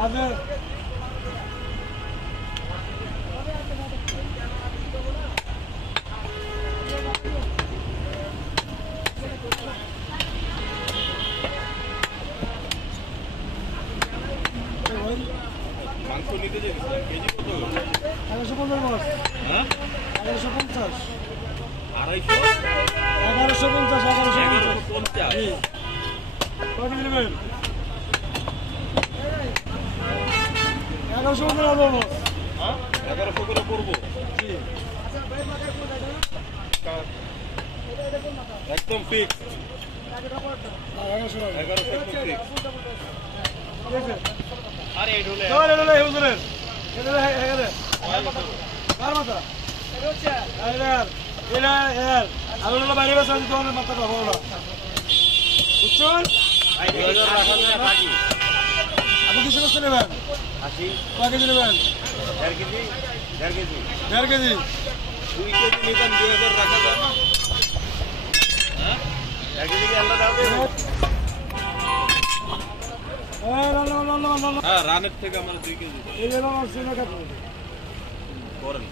মাংস নিতে যাচ্ছিলাম কেজি কত? 1150 মাছ। হ্যাঁ 1150। 250 1150 1150 কত নেবেন? 1100 করে হবে মাছ। হ্যাঁ 1100 করে করবো একদম ফিক্স 1100 একদম ফিক্স আরে এই ঢোলে ঢোলে হুজুরের এটা এখানে কার মাথা এটা হচ্ছে এটা আলুলা বাইরে বসে আমি তোমার মাথা পাবো না বুঝছেন আপনি কিছু করতে নেবেন 80 কয় কেজি নেবেন 1.5 কেজি 1.5 কেজি 1.5 কেজি 2 কেজি নিতাম 2000 রাখা যায় না হ্যাঁ 1 কেজি কি আল্লাহ দাও দেবে হ্যাঁ রানের থেকে আমরা 2 কেজি এই যে আমার সিনা কাটবো করেন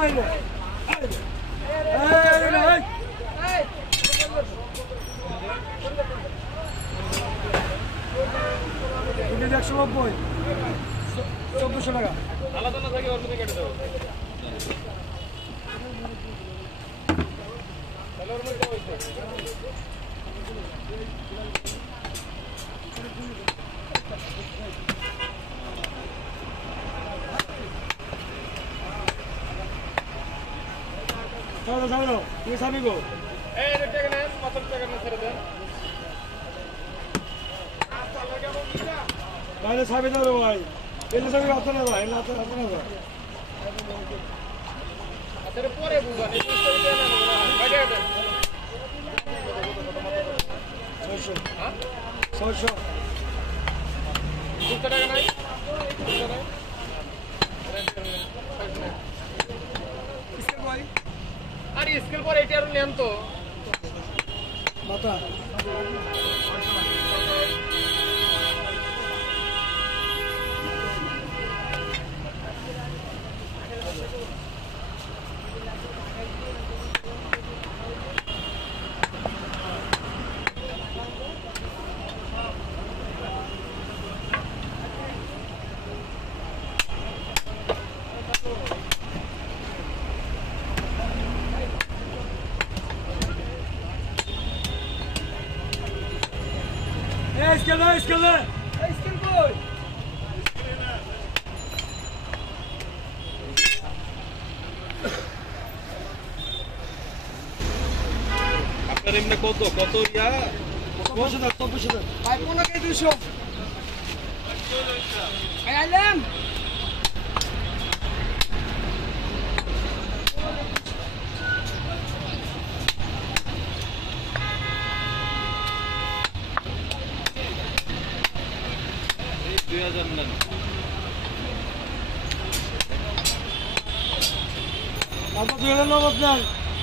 আইলে আইলে এই এটা 190 1400 টাকা আলাদা না থাকে ওর মধ্যে কেটে দেবো তাহলে ওর মধ্যে হইছে চলো তুমি সামি গো এই রে টাকা নেন মাত্র টাকা নেন ছেড়ে দেন বাইরে সামি দাও ভাই এই সামি হাতে না ভাই হাতে না ভাই আচ্ছা পরে বুঝা এই করে দেন না বাইরে দেন 600 হ্যাঁ 600 200 টাকা নাই স্কেল ভাই আরে স্কেল পরে এটা আর নেন তো মাথা স্কেল কই আপনার এমনি কত ইয়া 200 ভাই 15 কেজি 200 আইলাম এই 2000 নেন আপনার 2000 নগদ নেন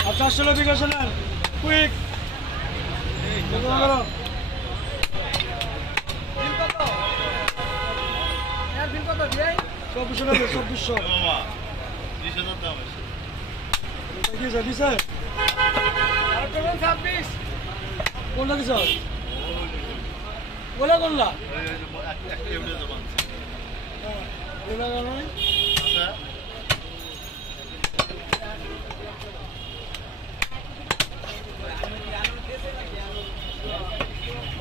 আর 400 বিকাশ নেন কুইক চব্বিশশো 20,000 দাম দিছে কোনটা দিছ বলে কোনটা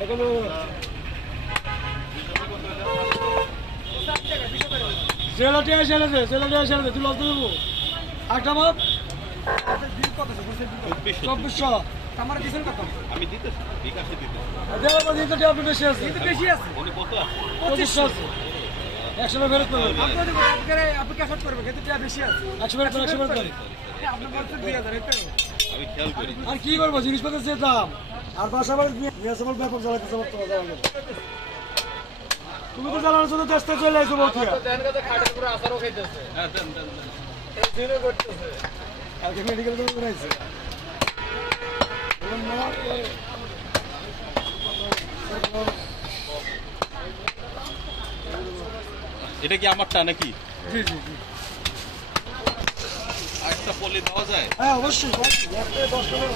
এখন জেলাটি আসে তুই লস দেবো আটটা মাপ 2400 আমার দিছেন কত? আমি দিতেছি বিকাশে দিতেছি দেওয়ার পর দিতে আপনি বেশি আছে বেশি আছে। উনি কত আছে 2500 আছে 100 টাকা ফেরত করবেন আপনি যদি আপনি ক্যাশ আউট করবেন কিন্তু টাকা বেশি আছে। 100 ফেরত 100 ফেরত করেন আপনি বলছেন 2000 এটা। আমি খেয়াল করি আর কি করবো জিনিসপত্রের যে দাম আর পাশাপাশি নিয়াসবল ব্যাপক জ্বালাইতে তুমি তো জ্বালানোর জন্য চেষ্টা চলে আসছো বলছি দেন কত খাটের পুরো আসারও খাইতেছে হ্যাঁ দেন মেডিকেল করে এটা কি আমারটা নাকি? জি জি জি। একটা পলি দেওয়া যায়? হ্যাঁ অবশ্যই, একটা 10 টাকা।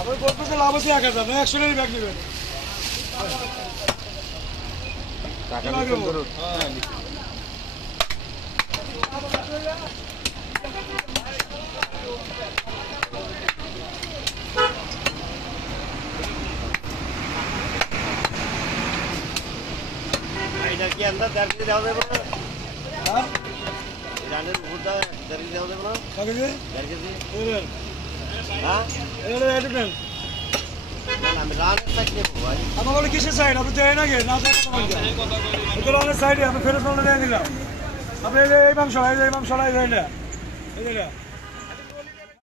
আপনি করতেছে লাভ আছে 1000, 100 টাকা ব্যাগ নেবেন। টাকা নিচ্ছেন ধরুন। হ্যাঁ, এটা কি আমরা 1.5 কেজি দেওয়া যাবে না? হ্যাঁ রানের উপরটা 1.5 কেজি দেওয়া যাবে না? কত কেজি? 1.5 কেজি? এলেন হ্যাঁ? এটা নেন। না, না, আমি রানের সাইড নেবো ভাই। আমার বলে কিসের সাইড? আপনি দেয় নাকি না দেয় কথা বলছেন? এই কথা বলি। এটা রানের সাইডে আপনি ফেরত মাল দিয়ে দিলাম। আপনি এই মাংস, এই মাংস, এই এটা